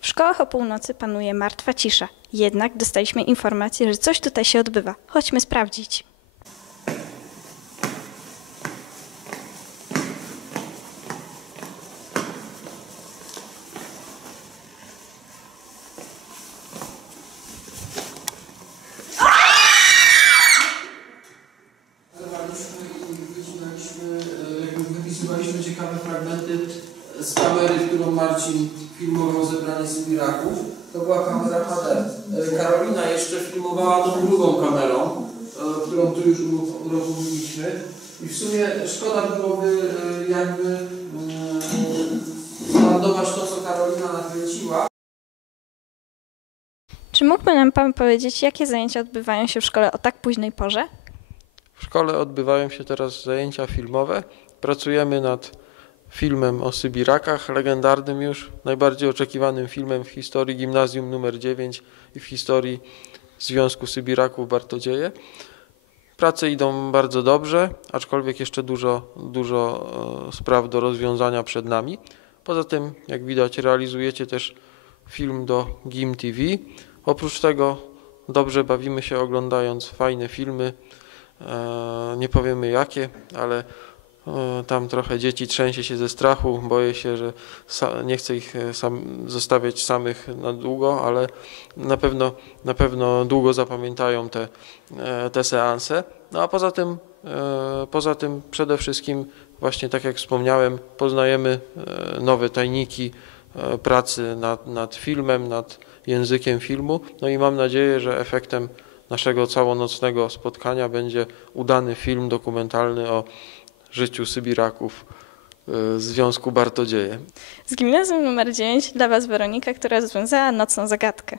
W szkołach o północy panuje martwa cisza. Jednak dostaliśmy informację, że coś tutaj się odbywa. Chodźmy sprawdzić. E, wypisywaliśmy ciekawe fragmenty z kamery, którą Marcin filmował zebranie Sybiraków. To była kamera HD. E, Karolina jeszcze filmowała tą drugą kamerą, e, którą tu już uruchomiliśmy. I w sumie szkoda byłoby e, jakby zlandować to, co Karolina nakręciła. Czy mógłby nam Pan powiedzieć, jakie zajęcia odbywają się w szkole o tak późnej porze? W szkole odbywają się teraz zajęcia filmowe. Pracujemy nad filmem o Sybirakach, legendarnym już, najbardziej oczekiwanym filmem w historii gimnazjum numer 9 i w historii Związku Sybiraków Bartodzieje. Prace idą bardzo dobrze, aczkolwiek jeszcze dużo, dużo e, spraw do rozwiązania przed nami. Poza tym, jak widać, realizujecie też film do GIM TV. Oprócz tego dobrze bawimy się oglądając fajne filmy, E, Nie powiemy jakie, ale tam trochę dzieci trzęsie się ze strachu. Boję się, że nie chcę ich e, sam zostawiać samych na długo, ale na pewno, na pewno długo zapamiętają te, e, te seanse. No a poza tym, e, poza tym przede wszystkim właśnie tak jak wspomniałem, poznajemy nowe tajniki pracy nad, nad filmem, nad językiem filmu. No i mam nadzieję, że efektem naszego całonocnego spotkania będzie udany film dokumentalny o życiu Sybiraków y, Związku Bartodzieje. Z gimnazjum numer 9 dla Was Weronika, która rozwiązała nocną zagadkę.